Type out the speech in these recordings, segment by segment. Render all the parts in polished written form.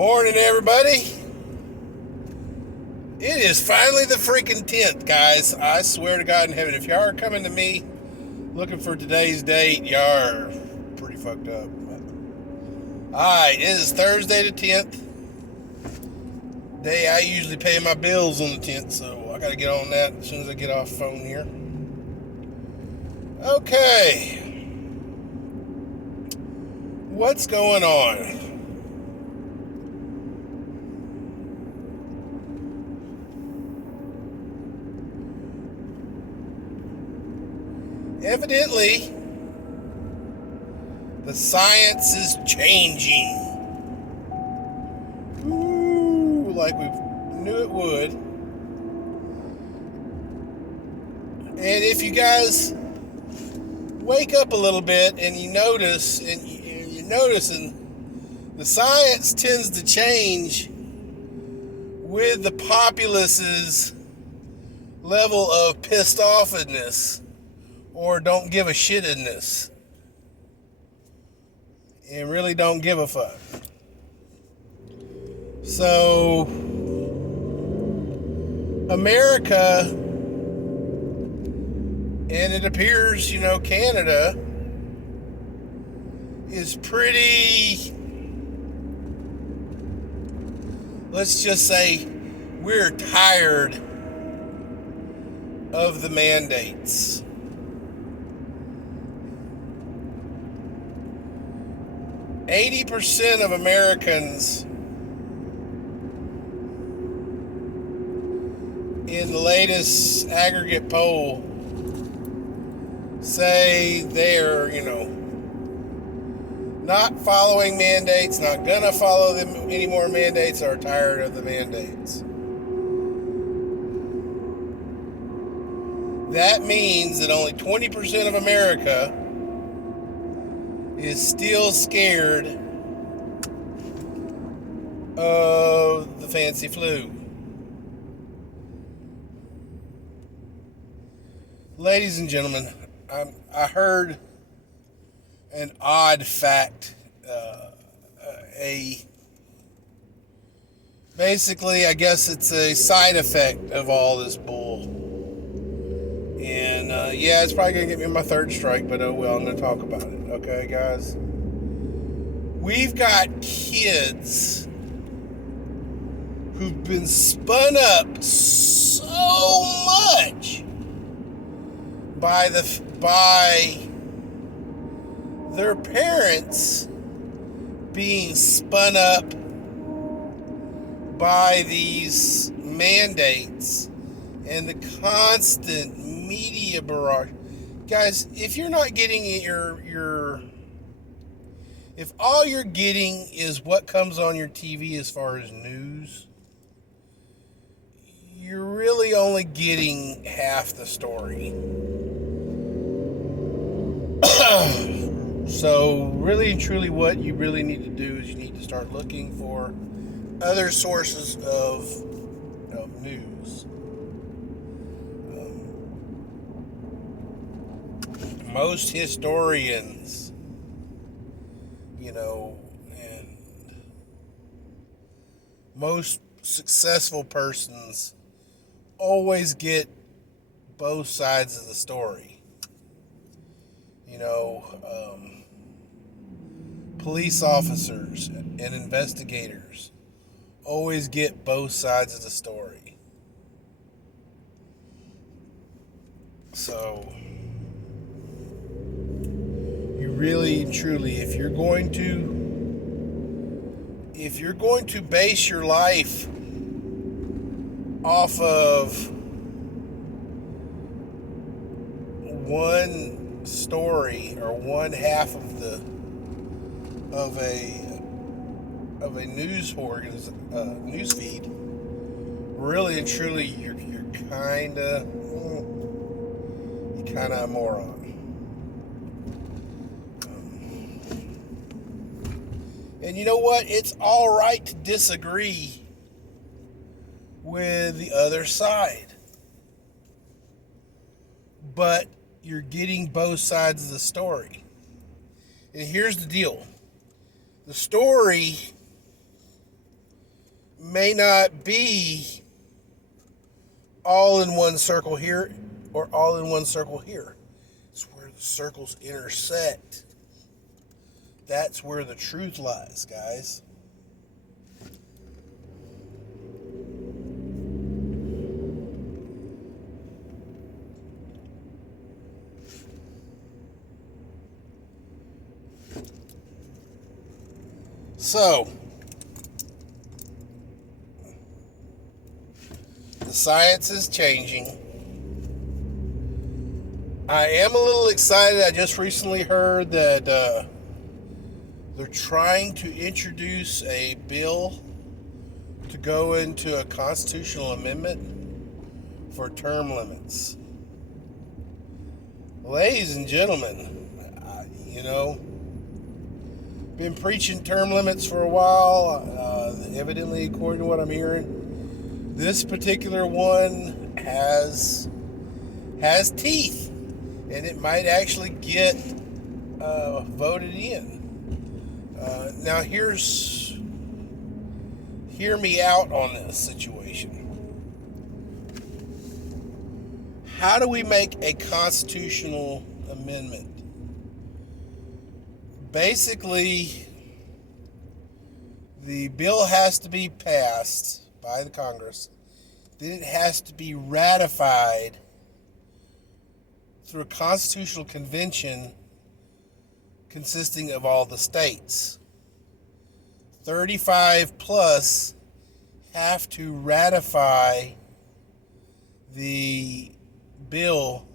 Morning, everybody. It is finally the freaking 10th, guys. I swear to God in heaven, if y'all are coming to me looking for today's date, y'all are pretty fucked up. Alright, it is Thursday the 10th. Day I usually pay my bills on the 10th, so I gotta get on that as soon as I get off the phone here. Okay. What's going on? Evidently, the science is changing. Ooh, like we knew it would. And if you guys wake up a little bit and you notice, and you're noticing, the science tends to change with the populace's level of pissed offness or don't give a shitness and really don't give a fuck. So America, and it appears, Canada is pretty, let's just say, we're tired of the mandates. %80 of Americans in the latest aggregate poll say they're, not following mandates, not gonna follow them any more mandates, are tired of the mandates. That means that only 20% of America is still scared of the fancy flu. Ladies and gentlemen, I heard an odd fact. Basically, I guess it's a side effect of all this bull. And yeah, it's probably going to get me my third strike, but oh well, I'm going to talk about it. Okay, guys? We've got kids who've been spun up so much by their parents being spun up by these mandates and the constant media barrage. Guys, if you're not getting if all you're getting is what comes on your TV as far as news, you're really only getting half the story. So really and truly what you really need to do is you need to start looking for other sources of news. Most historians, and most successful persons always get both sides of the story. Police officers and investigators always get both sides of the story. So, you really, truly, if you're going to base your life off of one story or one half of a news feed, really and truly, you're kind of a moron. And you know what? It's all right to disagree with the other side, but you're getting both sides of the story. And here's the deal. The story may not be all in one circle here or all in one circle here. It's where the circles intersect. That's where the truth lies, guys. So, the science is changing. I am a little excited. I just recently heard that they're trying to introduce a bill to go into a constitutional amendment for term limits. Ladies and gentlemen, been preaching term limits for a while. Evidently, according to what I'm hearing, this particular one has teeth, and it might actually get voted in. Now, hear me out on this situation. How do we make a constitutional amendment? Basically, the bill has to be passed by the Congress. Then it has to be ratified through a constitutional convention consisting of all the states. 35 plus have to ratify the bill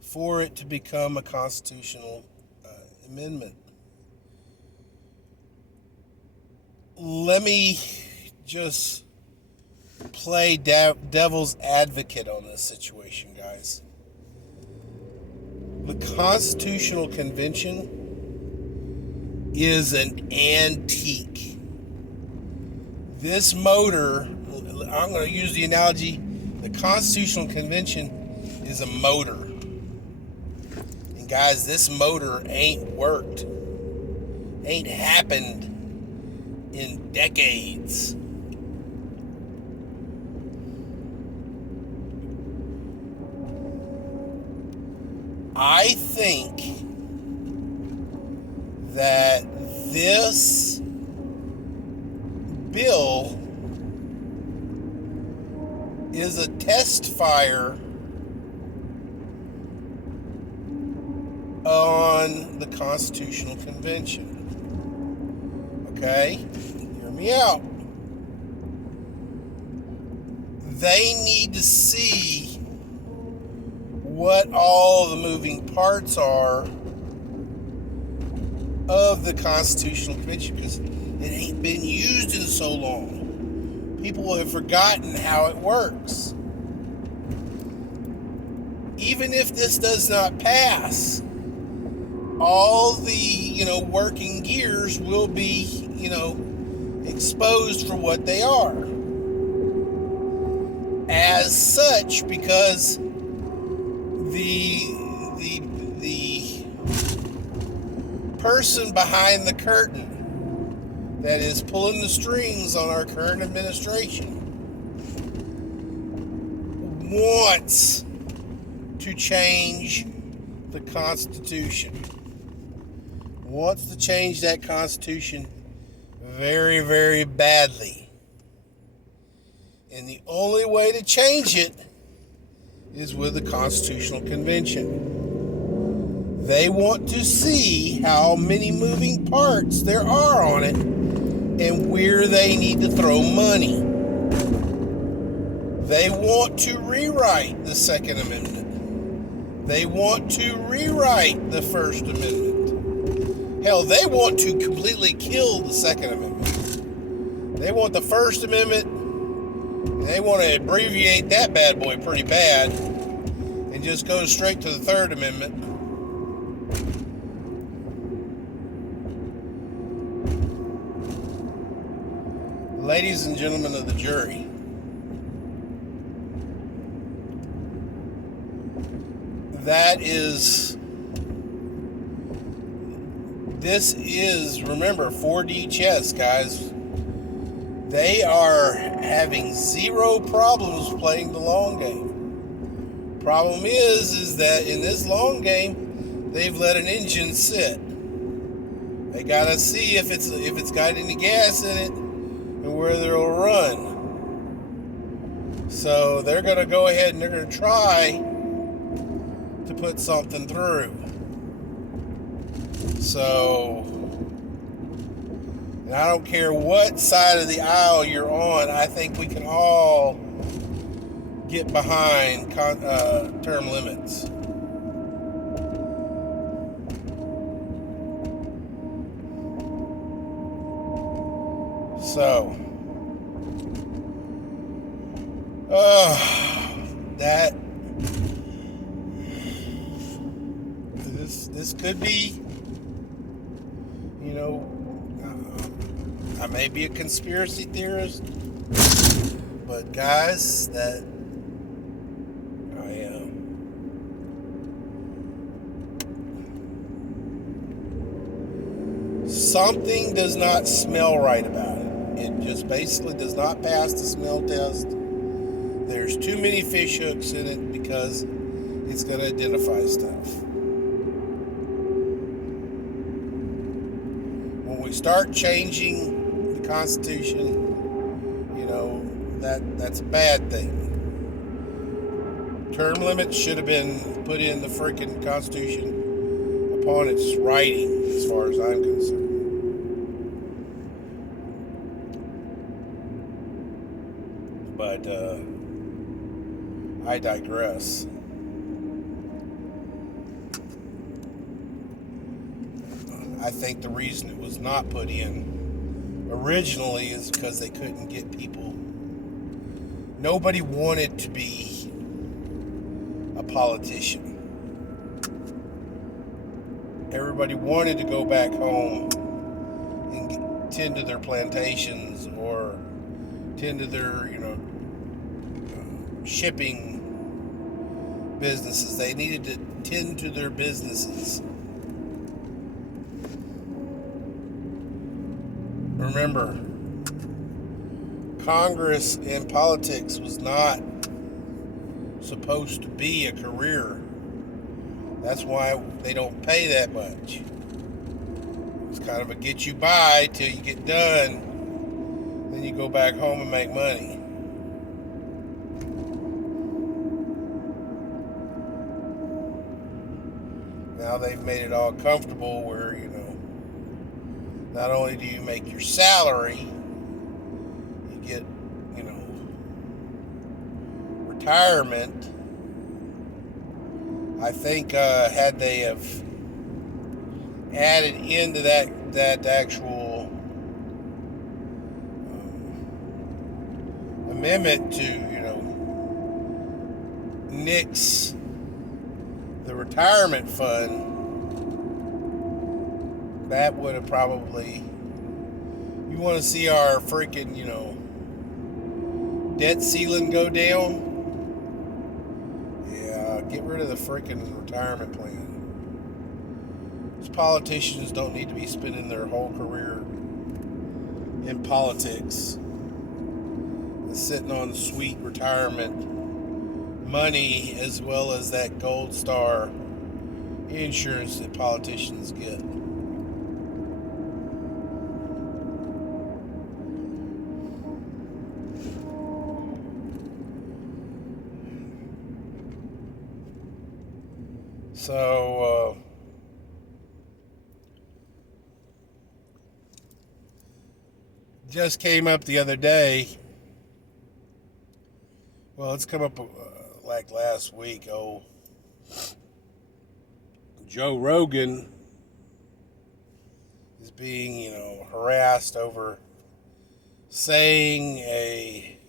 for it to become a constitutional amendment. Let me just play devil's advocate on this situation, guys. The Constitutional Convention is an antique. This motor, I'm going to use the analogy, the Constitutional Convention is a motor. And guys, this motor ain't worked, ain't happened in decades. I think that this bill is a test fire on the Constitutional Convention. Okay? Hear me out. They need to see what all the moving parts are of the Constitutional Convention, because it ain't been used in so long. People have forgotten how it works. Even if this does not pass, all the, working gears will be, exposed for what they are. As such, because the person behind the curtain that is pulling the strings on our current administration wants to change the Constitution. Wants to change that Constitution very, very badly. And the only way to change it is with the Constitutional Convention. They want to see how many moving parts there are on it and where they need to throw money. They want to rewrite the Second Amendment. They want to rewrite the First Amendment. Hell, they want to completely kill the Second Amendment. They want the First Amendment, and they want to abbreviate that bad boy pretty bad and just go straight to the Third Amendment. Ladies and gentlemen of the jury, this is, remember, 4D chess, guys. they are having zero problems playing the long game. Problem is that in this long game, they've let an engine sit. They gotta see if it's got any gas in it and whether it'll run. So they're gonna go ahead and they're gonna try to put something through. So, and I don't care what side of the aisle you're on, I think we can all get behind term limits. So, that this could be, I may be a conspiracy theorist, but guys, that I am. Something does not smell right about it. It just basically does not pass the smell test. There's too many fish hooks in it because it's going to identify stuff. When we start changing the Constitution, that's a bad thing. Term limits should have been put in the freaking Constitution upon its writing, as far as I'm concerned. But I digress. I think the reason it was not put in originally is because they couldn't get people. Nobody wanted to be a politician. Everybody wanted to go back home and tend to their plantations or tend to their, shipping businesses. They needed to tend to their businesses. Remember, Congress and politics was not supposed to be a career. That's why they don't pay that much. It's kind of a get you by till you get done. Then you go back home and make money. Now they've made it all comfortable where, not only do you make your salary, you get, retirement. I think had they have added into that actual amendment to, nix the retirement fund, that would have probably, you want to see our freaking, debt ceiling go down? Yeah, get rid of the freaking retirement plan. These politicians don't need to be spending their whole career in politics and sitting on sweet retirement money as well as that gold star insurance that politicians get. So, just came up the other day. Well, it's come up like last week. Joe Rogan is being, harassed over saying a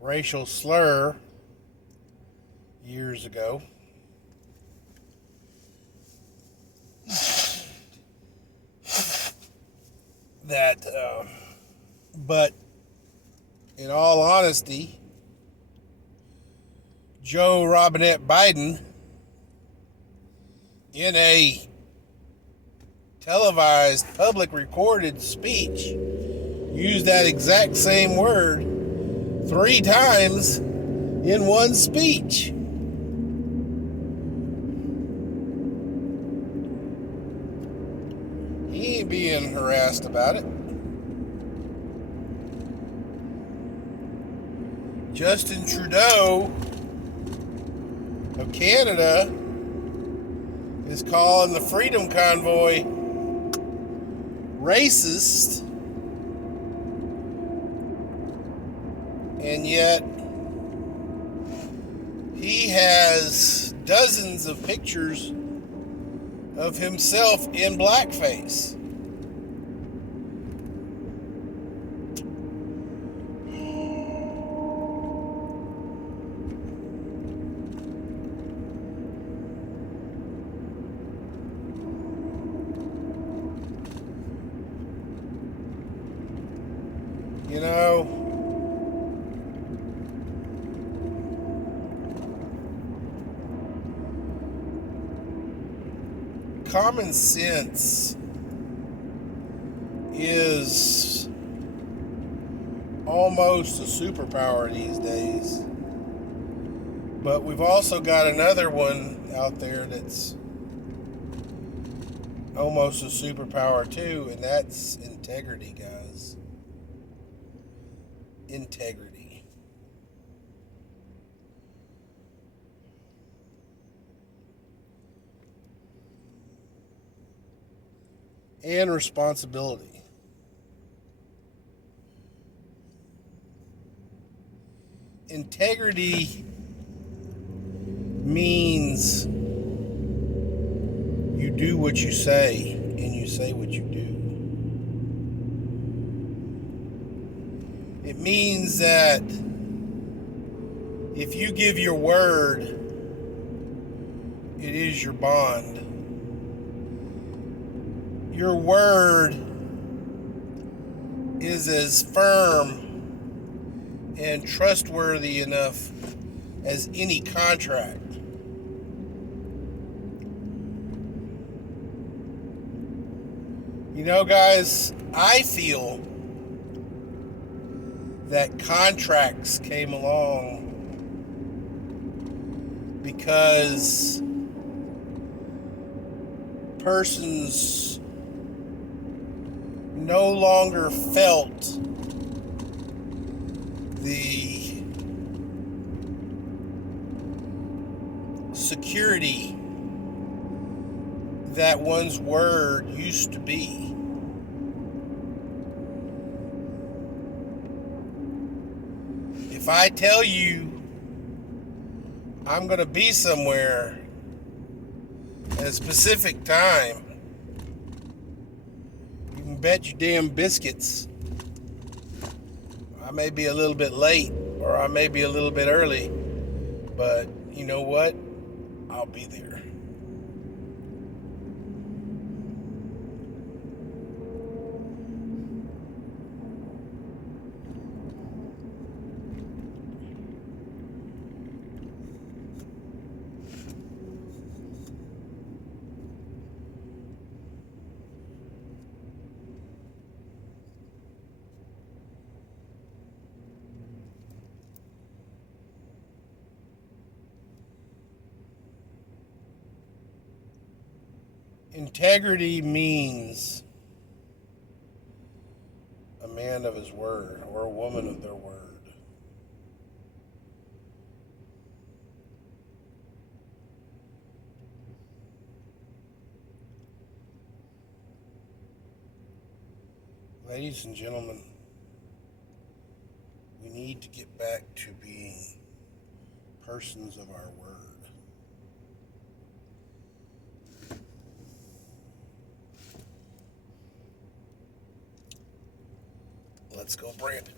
racial slur years ago. But in all honesty, Joe Robinette Biden, in a televised, public recorded speech use that exact same word 3 times in one speech. He ain't being harassed about it. Justin Trudeau of Canada is calling the Freedom Convoy racist, and yet he has dozens of pictures of himself in blackface. You know, common sense is almost a superpower these days. But we've also got another one out there that's almost a superpower too, and that's integrity, guys. Integrity. And responsibility. Integrity means you do what you say and you say what you do. It means that if you give your word, it is your bond. Your word is as firm and trustworthy enough as any contract. You know, guys, I feel that contracts came along because persons no longer felt the security that one's word used to be. If I tell you I'm going to be somewhere at a specific time, you can bet your damn biscuits I may be a little bit late or I may be a little bit early, but you know what? I'll be there. Integrity means a man of his word or a woman of their word. Ladies and gentlemen, we need to get back to being persons of our word. Let's go, Brandon.